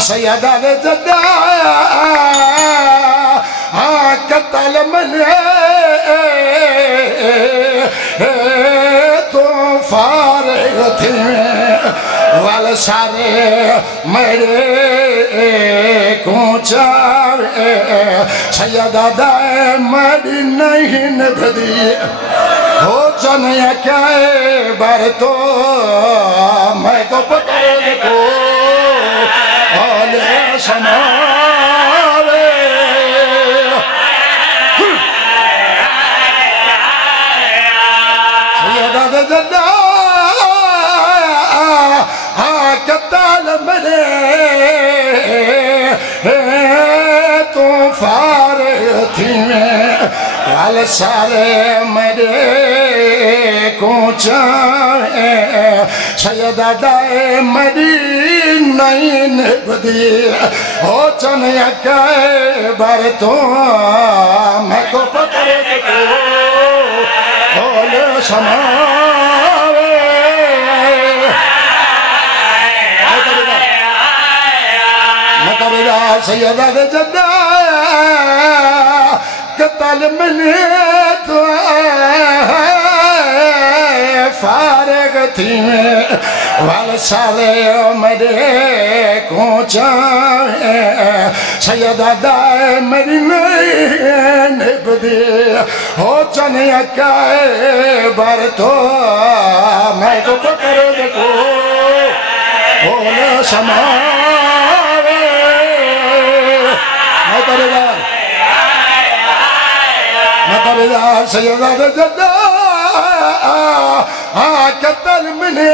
سیدہ دے Jeddah قتل منے تو فارغ تھے وال سارے میرے کونچاوے سیدہ دائے میری نہیں نبھدی ہو چنیا کیا بار تو میں کو پکڑ دیکھو آلے سماوے سیدہ دے جدہ قتل منے تو فارغ تھی میں وال سارے میرے کونچاوے سیدہ دائے میری نہیں نبھدی ہو چنیا کائے بار تو میں کو پکڑ دیکھو بولے سماوے مطبدہ سیدہ دے جدہ قتل منے تو فارغ تھی میں وال سارے میرے کونچاوے سیدہ دائے میری نہیں نبھدی ہو چنیا کائے بار تو میں کو پکڑ دیکھو بولے سماوے مطبدار سیدہ دے جدہ قتل منے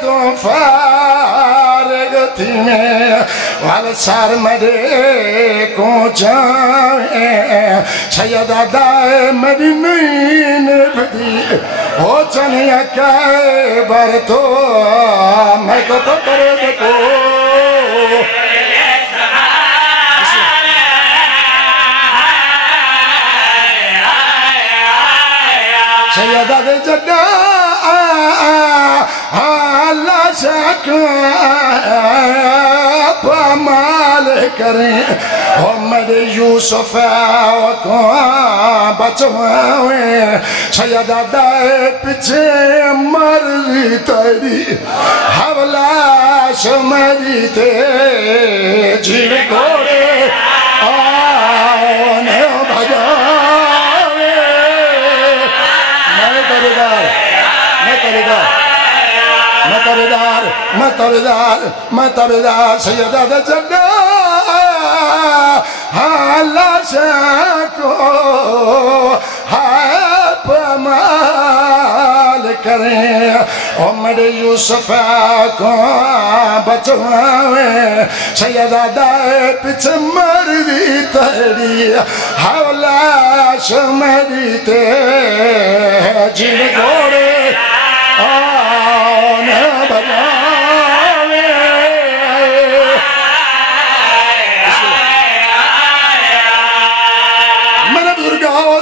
تو فارغ تھی میں وال سار میرے کونچاوے سیدہ دائے میری نہیں نبھدی ہو چنیا کائے بار تو میں کو پکڑ دیکھو سیدہ دے جدہ اللہ شاکر پامال کریں میرے یوسف کو بچوائیں سیدہ دائے پیچھے مرضی تیری حولاش میری تے جیو گھوڑے آنے بھجاوے مطبدار سیدہ دے جدہ لاشا کو پامال کریں میرے یوسف کو بچوائیں سیدہ دائے پیچھے مرضی تیری حولاش میری تے جیو گھوڑے آنے بھجاوے میرے بزرگاؤ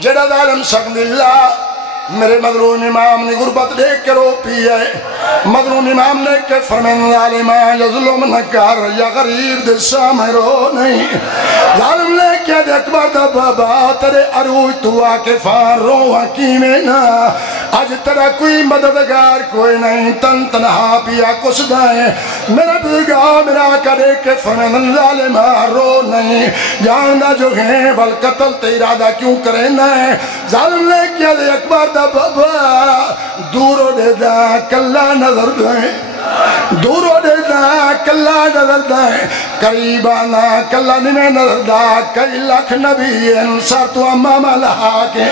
جڑا ظالم سخت اللہ میرے مظلوم امام نے غربت دیکھ کے رو پی ہے مظلوم امام نے کہ فرمین ظالمہ یا ظلم نہ کر یا غریب دل سامے رو نہیں ظالم نے کیا دے اکبر دا بابا تیرے عروج تو آکے فان رو حکیمیں نا آج تیرا کوئی مددگار کوئی نہیں تن تنہا پیا کس دائیں میرا بزرگا میرا کرے کہ فرمین ظالمہ رو نہیں جاندہ جو ہیں بل قتل تیرادہ کیوں کرے نہیں ظالم نے کیا دے اکبر بابا دورو دے دا کلا نظر دائیں دورو دے دا کلا نظر دائیں قریبانا کلا نمیں نظر دا کئی لاکھ نبی انسار تو امام اللہ کے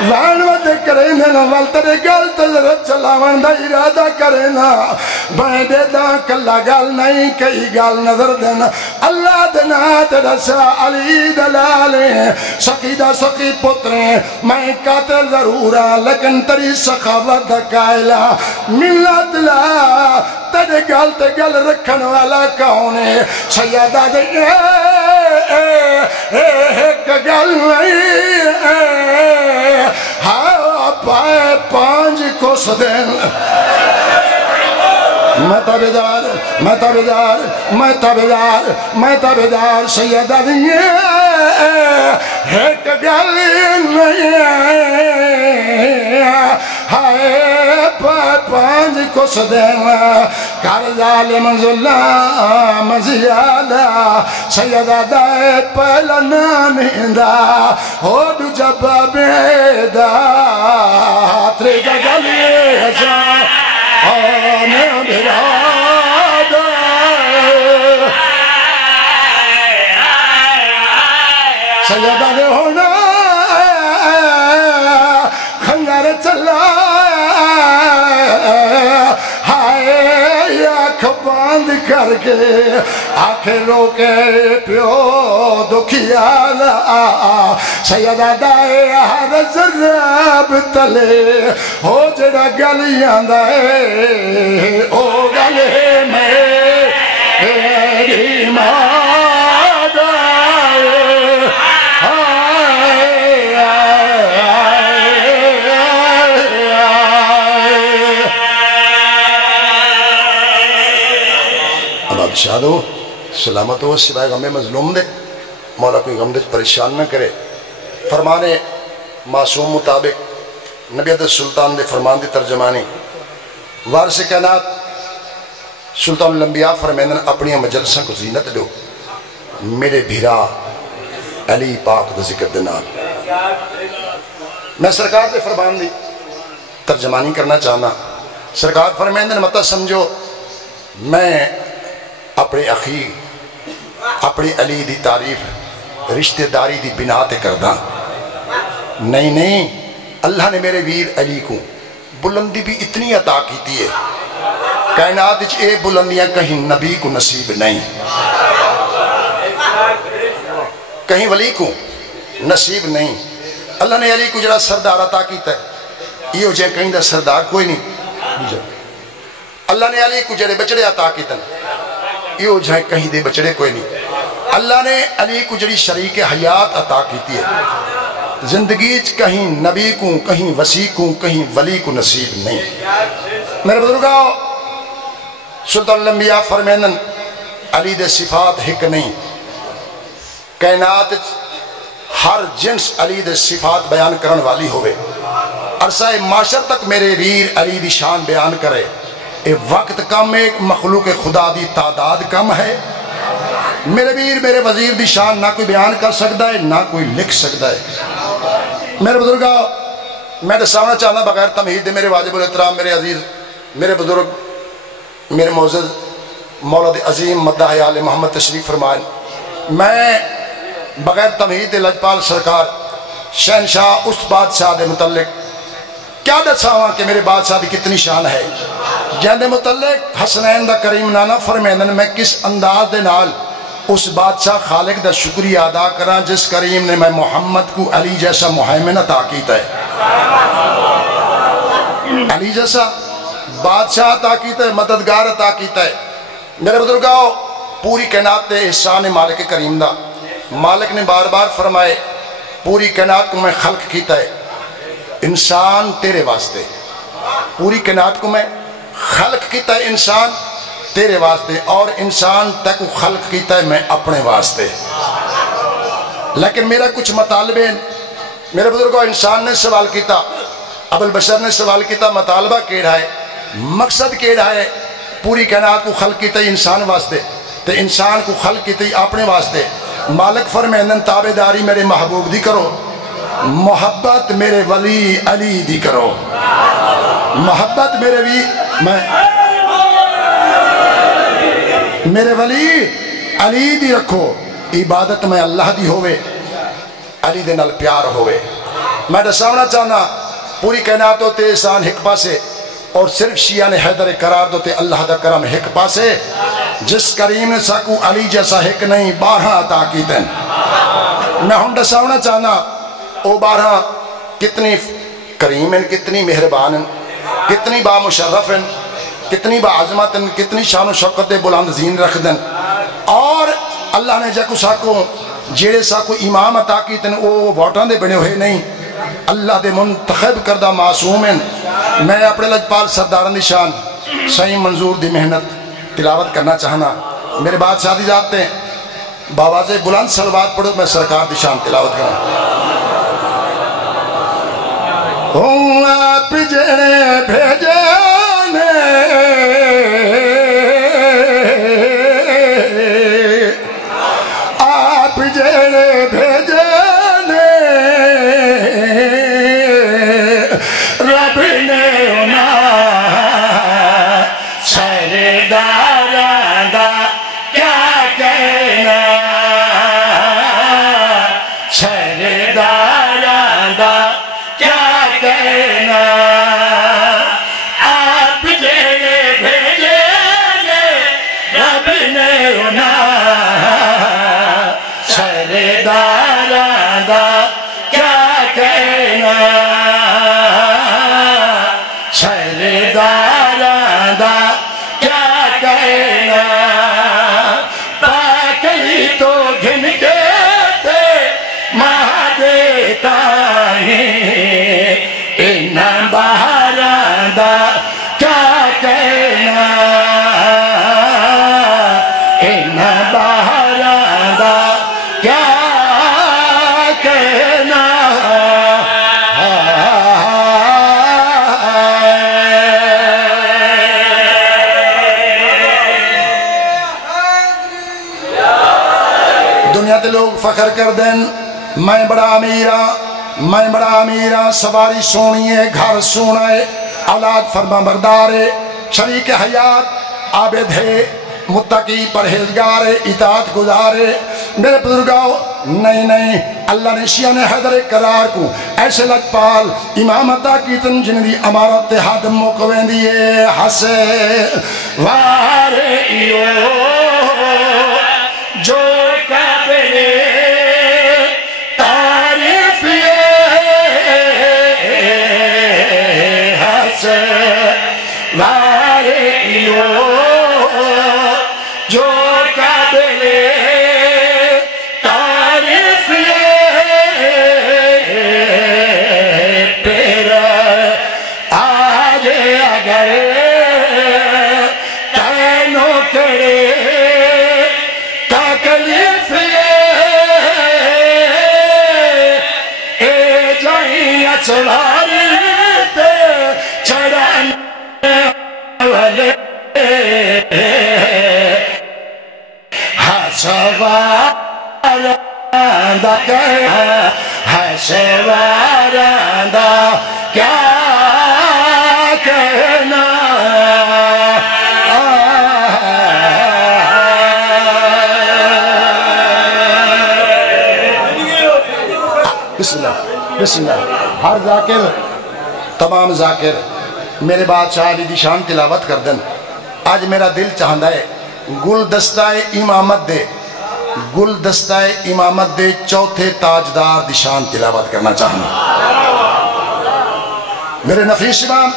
وانوات کریں نا والترے گل تجرب چلاوان دا ارادہ کریں نا بائیں دے دا کلا گل نہیں کئی گل نظر دینا اللہ دینا تیرا سا علی دلالیں سقیدہ سقی پتریں میں قاتل ضرورا لیکن تری سخاوت دکائلہ ملت لا تیرے گل رکھن والا کونے سیدہ دے ایک گل نہیں ہاں پائے پانچ کو سدین میں تابدار میں تابدار میں تابدار میں تابدار سیدہ دیئے ایک گل نہیں ہائے پانچ کس دینا کار ظالم ظلام زیادہ سیدہ دائے پہلا نانیندہ ہو دو جب بیدہ تری کا گلی جا آنے برادہ سیدہ نے ہونا خنگر چلا ہائے آنکھ باندھ کر کے آنکھیں روکے پیو دکھیالا سیدہ دائے ہر ذراب تلے ہو جڑا گلیاں دائے او گلے میری ماں دائے بادشاہ دو سلامت ہو سوائے غم مظلوم دے مولا کوئی غم دے پریشان نہ کرے فرمانے معصوم مطابق نبی عدد سلطان دے فرمان دی ترجمانی وارث کائنات سلطان الانبیاء فرمائن اپنی مجلسوں کو زینت دو میرے بھیرا علی پاک دا ذکر دنال میں سرکار دے فرمان دی ترجمانی کرنا چاہنا سرکار فرمائن مطلب سمجھو میں اپنے اخی اپنے علی دی تعریف رشتہ داری دی بنا تے کردہ نہیں اللہ نے میرے ویر علی کو بلندی بھی اتنی عطا کیتی ہے کائنات اے بلندیاں کہیں نبی کو نصیب نہیں کہیں ولی کو نصیب نہیں اللہ نے علی کو جڑا سردار عطا کیتا ہے یہ ہو جائے کہیں دا سردار کوئی نہیں اللہ نے علی کو جڑے بچڑے عطا کیتا ہے یہ ہو جائے کہیں دے بچڑے کوئی نہیں اللہ نے علی کو جڑی شریک حیات عطا کیتی ہے زندگی کہیں نبی کو کہیں وسیع کو کہیں ولی کو نصیب نہیں میرے بزرگاؤ سلطان الانبیاء فرمینن علی دے صفات ہک نہیں کائنات ہر جنس علی دے صفات بیان کرن والی ہوئے عرصہ معاشر تک میرے ویر علی دی شان بیان کرے اے وقت کم ایک مخلوق خدا دی تعداد کم ہے میرے ویر میرے وزیر دی شان نہ کوئی بیان کر سکتا ہے نہ کوئی لکھ سکتا ہے میرے بزرگا میں دسانا چاہنا بغیر تمہید دے میرے واجب الاحترام میرے عزیز میرے بزرگ میرے معزز مولا دے عظیم مداح آل محمد تشریف فرمائیں میں بغیر تمہید لجپال سرکار شہنشاہ اس بادشاہ دے متعلق کیا دساواں کہ میرے بادشاہ دی کتنی شان ہے جہاں متعلق حسنین دا کریم نانا فرمیدن میں کس انداز دے نال اس بادشاہ خالق دا شکریہ ادا کران جس کریم نے میں محمد کو علی جیسا محیمن عطا کیتا ہے علی جیسا بادشاہ عطا کیتا ہے مددگار عطا کیتا ہے میرے بزرگاؤ پوری کائنات دے احسان مالک کریم دا مالک نے بار بار فرمائے پوری کائنات کو میں خلق کیتا ہے انسان تیرے واسطے پوری کائنات کو میں خلق کیتا ہے انسان تیرے واسطے اور انسان تک خلق کیتا ہے میں اپنے واسطے لیکن میرا کچھ مطالبے میرے بزرگوں انسان نے سوال کیتا ابو البشر نے سوال کیتا مطالبہ کیڑا ہے مقصد کیڑا ہے پوری کائنات کو خلق کیتا ہے انسان واسطے تے انسان کو خلق کیتا ہے اپنے واسطے مالک فرمائن تابعداری میرے محبوب دی کرو محبت میرے ولی علی دی کرو محبت میرے ولی علی دی رکھو عبادت میں اللہ دی ہوئے علی دے نال پیار ہوئے میں دساونا چاہنا پوری کائنات ہوتے احسان ایک پاسے اور صرف شیعہ نے حیدر قرار دوتے اللہ دا کرم ایک پاسے جس کریم نے ساکو علی جیسا ایک نہیں 12 عطا کیتے ہیں میں ہن دساونا چاہنا او 12 کتنی کریم ہیں کتنی مہربان ہیں کتنی با مشرف ہیں کتنی با عظمت ہیں کتنی شان و شوکت بلند زین رکھ دیں اور اللہ نے جاکو ساکو جیڑے ساکو امام عطا کیتے ہیں او ووٹاں دے بنے ہوئے نہیں اللہ دے منتخب کردہ معصوم ہیں میں اپنے لجپال سرداران دی شان صحیح منظور دی محنت تلاوت کرنا چاہنا میرے بعد شادی جاتے ہیں بابا سے بلند صلوات پڑھو میں سرکار دی شان تلاوت کروں آپ جڑے بھیجے آپ جڑے بھیجے رب نے سرداراں دا کیا کہنا سرداراں دا کیا کہنا آپ جڑے بھیجے رب نے سرداراں دا کیا کہنا سرداراں دا کیا کہنا پاکلی تو گھن کے تے ماں دیتا ہے انہاں بہاراں دا کیا کہنا انہاں بہاراں دا کیا کہنا دنیا تے لوگ فخر کر دیں میں بڑا امیرہ سواری سونی ہے گھر سونا ہے اولاد فرما بردار ہے شریک حیات عابد ہے متقی پرہیزگار ہے اطاعت گزار ہے میرے بزرگاؤ نہیں اللہ نے شیعہ نے حیدر قرار کو ایسے لجپال امام عطا کی تن جن دی امارت حد موقویں دیئے حسے وارئیو جو کعبے تعریف حسے وارئیو جو کعبے تعریف پھر آج اگر تینوں کرے تکلیف اے جائیں اچھواری تے چڑھانے والے سواراں دا کیا کہنا بسم اللہ ہر ذاکر تمام ذاکر میرے بادشاہ علی دی شان تلاوت کر دن آج میرا دل چاہندہ ہے گلدستہ امامت دے چوتھے تاجدار دی شان تلاوت کرنا چاہنا میرے نفیس امام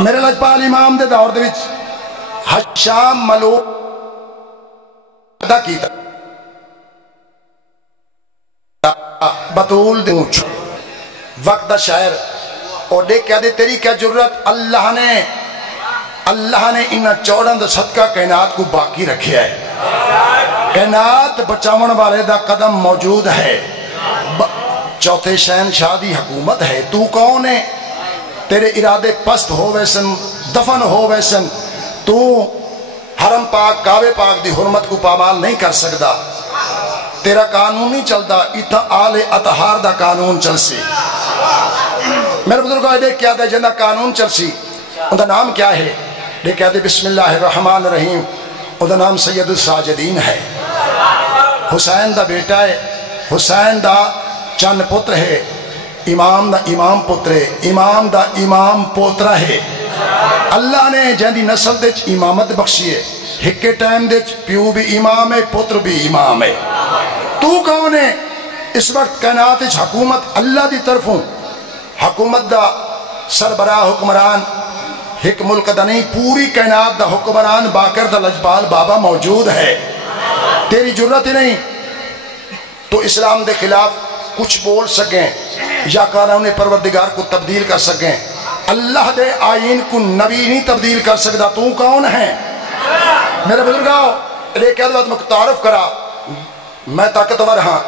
میرے لجپال امام دے دور دے وچ حشام ملوک ادا کیتا بطول دے اونچ وقت دا شاعر اور دیکھ کیا دے تیری کیا جرت اللہ نے انہا چوڑن دا صدقہ کائنات کو باقی رکھیا ہے کائنات بچاون والے دا قدم موجود ہے چوتھے شہنشاہ دی حکومت ہے تو کون ہے تیرے ارادے پست ہو ویسن دفن ہو ویسن تو حرم پاک کعبے پاک دی حرمت کو پامال نہیں کر سکتا تیرا قانون نہیں چلتا اتنا آل اطہار دا قانون چل سی میرے بزرگوں نے دیکھ کیا دے جندہ قانون چل سی ان دا نام کیا ہے دیکھ کیا دے بسم اللہ الرحمن الرحیم ان دا نام سید الساجدین ہے حسین دا بیٹا ہے حسین دا چند پتر ہے امام دا امام پتر ہے امام دا امام پوترہ ہے اللہ نے جہاں نسل دے امامت بخشی ہے ہکے ٹائم دے پیو بھی امام ہے پتر بھی امام ہے تو کون ہے اس وقت کائنات حکومت اللہ دی طرفوں حکومت دا سربراہ حکمران ایک ملک دا نہیں پوری کائنات دا حکمران باقر دا لجپال بابا موجود ہے تیری جرت ہی نہیں تو اسلام دے خلاف کچھ بول سکیں یا کہنا انہیں پروردگار کو تبدیل کر سکیں؟ اللہ دے آئین کو نبی نہیں تبدیل کر سکتا، تو کون ہے؟ میرے بزرگاؤ ایک ادوات مختارف کرا، میں طاقتور ہاں،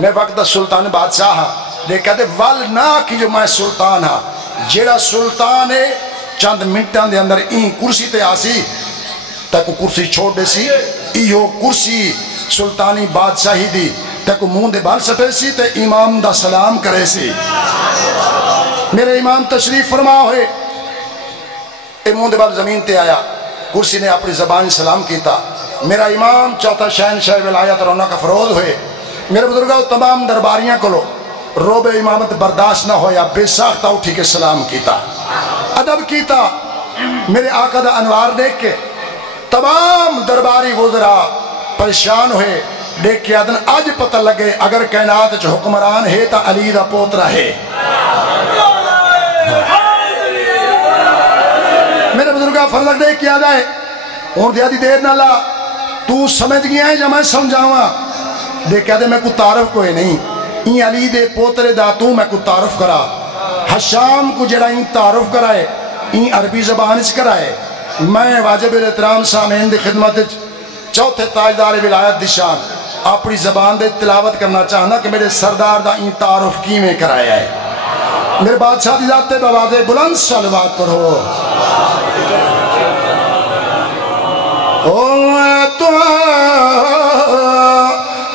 میں وقت دا سلطان بادشاہ ہاں، لیکن کہتے وال نہ کی جو میں سلطان ہاں، جیڑا سلطان ہے چند منٹان دے اندر این کرسی تے آسی تاکو کرسی چھوڑ دے سی، ایہو کرسی سلطانی بادشاہی دی تاکو مون دے بال سٹے سی تے امام دا سلام کرے سی۔ میرے امام تشریف فرما ہوئے، اے مون دے بال زمین تے آیا، کرسی نے اپنی زبانی سلام کیتا، میرا امام چوتھا شہنشاہ ولایت رونق افروز ہوئے۔ میرے بزرگاں تمام درباریاں کلو روب امامت برداشت نہ ہویا، بے ساختہ اٹھی کے سلام کیتا، ادب کیتا۔ میرے آقا دا انوار دیکھ کے تمام درباری وزراء پریشان ہوئے، دیکھ کے آدن آج پتہ لگے اگر کائنات جو حکمران ہے تا علی دا پوترا ہے۔ میرے بزرگاں فرلق دیکھ کے آدھا ہے اور دیادی دیر نہ لا، تو سمجھ گیا ہے یا میں سمجھاواں؟ دیکھ کے آدھے میں کو تعارف کوئی نہیں، این علی دے پوترے دا تو میں کو تعارف کرا، حشام کو جڑا این تعارف کرائے، این عربی زبان سے کرائے۔ میں واجب الاحترام سامعین دی خدمت چوتھے تاجدار ولایت دی شان اپنی زبان دے تلاوت کرنا چاہنا کہ میرے سردار دا این تعارف کی میں کرایا ہے۔ میرے بادشاہ دی ذات تے بواز بلند صلوات پڑھو۔ تو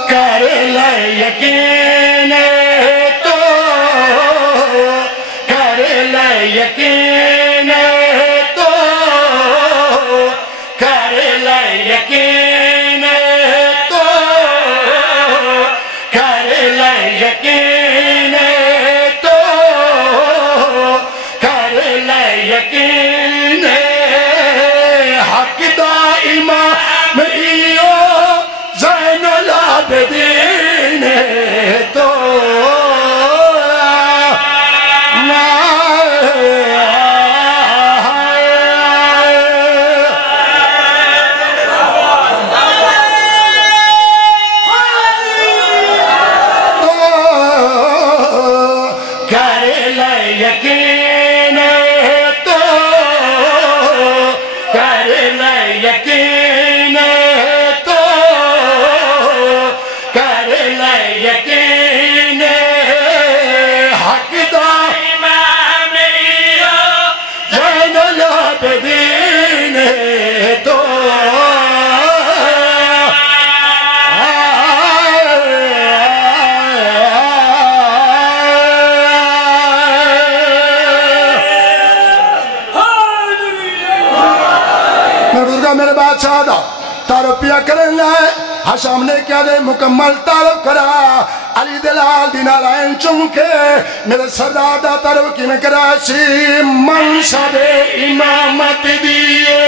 کر لے یقین، تو کر لے یقین، تو کر لے یقین، تو کر لے یقین، تو کر لے یقین، حق دا امام ایو زین العابدین تو میرے بادشاہ دا تعارف پیا کریں گے۔ حشام نے کیا دے مکمل تعارف کرا، علی دلال دی نالائن چونکے میرے سردار دا تعارف کی میں کرا سی، منصب امامت دیئے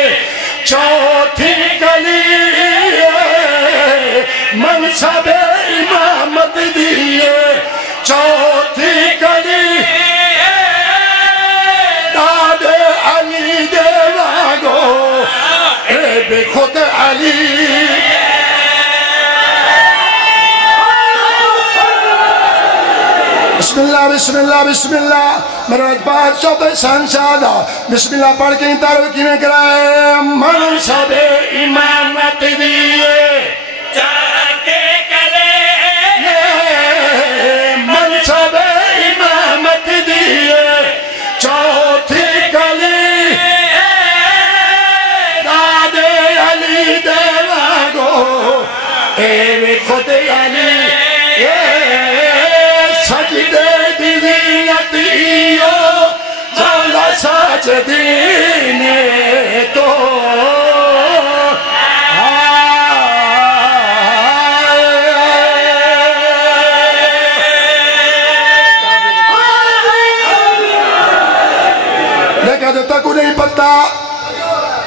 چوتھی کلی، منصب امامت دیئے چوتھی کلی، داد علی دے واگو اے بے خود علی۔ بسم اللہ بسم اللہ بسم اللہ، میرے اجبار چوتھے شہنشاہ بسم اللہ پڑھ کے تعارف کی میں کرائے، منصب امامت دیئے چوتھی کلی، منصب امامت دیئے چوتھی کلی، داد علی دیواگو اے خود علی، سجدے دی زینت ایو زالا ساجدین تو دیکھا دیتا کو نہیں پتا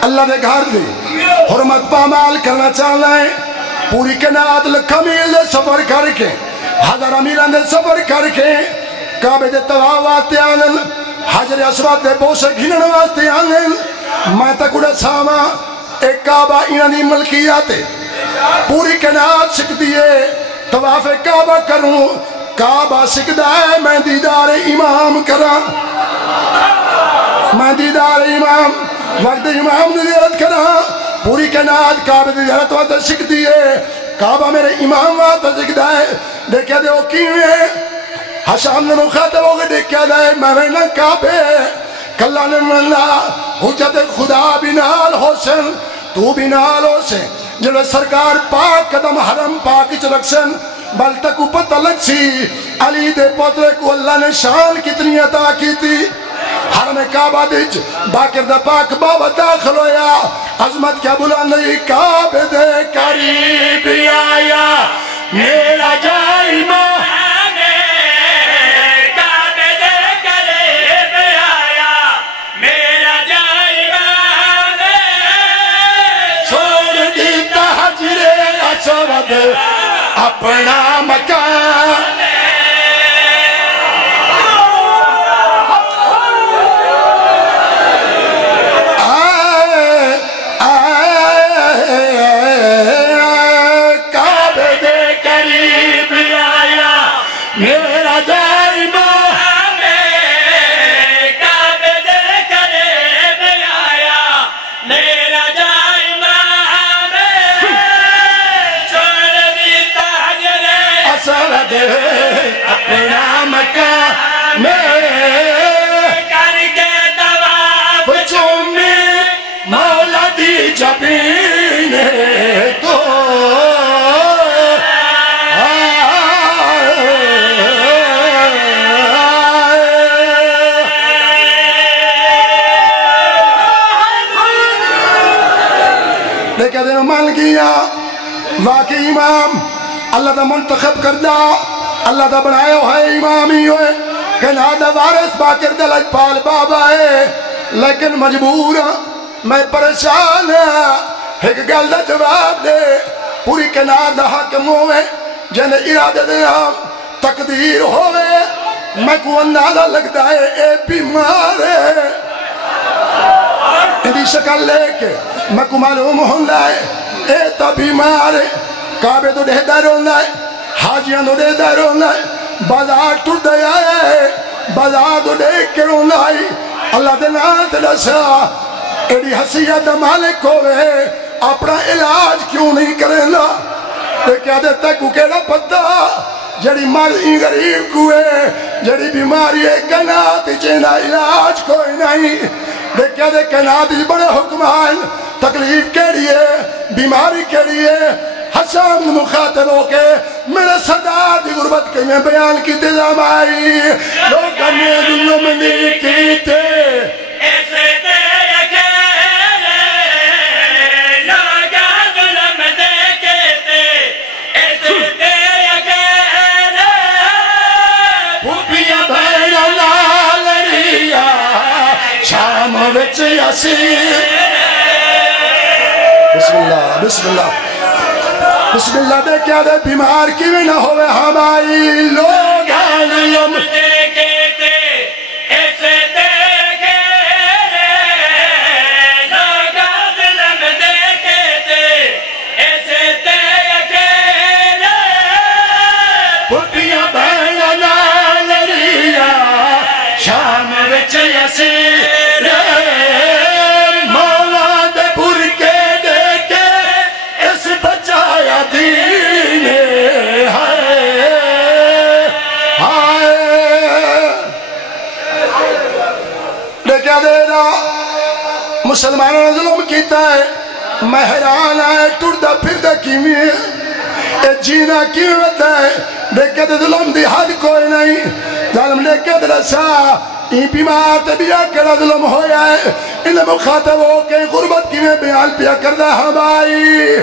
اللہ دے گھر دی حرمت پامال کرنا چاہنا ہے، پوری کنات لکھا میل دے سفر کر کے، ہزار امیران دے سفر کر کے، کعبے دے طواف واسطے آنن، حجر اسود دے بوسے گھنن واسطے آنن، میں تک اڑے ساما ایک کعبہ انہاں دی ملکیات پوری کائنات سکتی ہے، طواف کعبہ کروں، کعبہ سکدا ہے میں دیدار امام کرا میں دیدار امام وقت امام نے زیارت کرا پوری کائنات کعبہ دی زیارت وقت سکتی ہے کعبہ میرے امام وقت سکدا ہے دیکھا دے وہ کیویں حشام نے مخاطب ہو کے دیکھا دے میں نہ کعبے کلا نے ملا حجت خدا بنال حسن تو بنال حسن جب سرکار پاک قدم حرم پاک چرکسن بل تک پتہ لگ سی علی دے پترے کو اللہ نے شان کتنی عطا کی تھی حرم کعبہ دیج باقر دا پاک بابا داخل ہویا عظمت کیا بلندی کعبے دے قریب آیا میرا جائمہ کعبے دے قریب آیا میرا جائمہ چھوڑ دیتا حجر اسود اپنا مکان اپنا مکان میں کر کے طواف چومی مولا دی جبین تو دیکھا دے مان گیا واقعی امام اللہ دا منتخب کردہ اللہ دا بنائے ہوئے امامی ہوئے کائنات دا وارث باقر دا لجپال بابا ہے لیکن مجبور میں پریشان ایک گل دا جواب دے پوری کائنات دا حاکم ہوئے جن ارادہ دے ہم تقدیر ہوئے میں کو اندازہ لگتا ہے اے بیمار ہے ایدی شکل لے کے میں کو معلوم ہوندہ ہے اے تا بیمار ہے کعبے تو دے دار ہوندہ ہے حاجیاں تو دے دار ہوندہ ہے بازار ٹر دے آیا ہے بازار تو دیکھ کے ہوندہ ہے اللہ دے نات دسا ایڈی حسیت مالک ہوئے اپنا علاج کیوں نہیں کریں گا دیکھا دیتا کو کیڑا پتہ جڑی مرضی غریب کوئے جڑی بیماری ہے کنات چینا علاج کوئی نہیں دیکھا دے کنات بڑے حکمان تکلیف کیڑی ہے بیماری کیڑی ہے حسام مخاطب ہو کے میرے سردار دی غربت کے میں بیان کی تیزام آئی لوگ ہمیں ظلم نہیں کیتے ایسے دے اکیلے لوگ ظلم دے کیتے ایسے دے اکیلے پھوپیاں بھیڑا لالریا شام وچ اسیر بسم اللہ بسم اللہ بسم اللہ دے کیا دے بیمار کی بھی نہ ہوئے ہماری لوگ ظلم دے کیتے ایسے دے کیلے لوگ ظلم دے کیتے ایسے دے کیلے پھوپیاں بھیڑا لالریا شام وچ اسیر مولا دے بھر کے دے کے اس بچایا دین ہائے ہائے دیکھا دینا مسلمانوں نے ظلم کیتا ہے مہران آئے ٹردہ پھردہ کیمی اے جینا کیوت ہے دیکھا دے ظلم دی حد کوئی نہیں ظلم دیکھا دے رسا این بیمار تے بیا کڑا ظلم ہویا ہے انہیں مخاطب ہو کے غربت کی میں بیان پیا کردہ ہمائی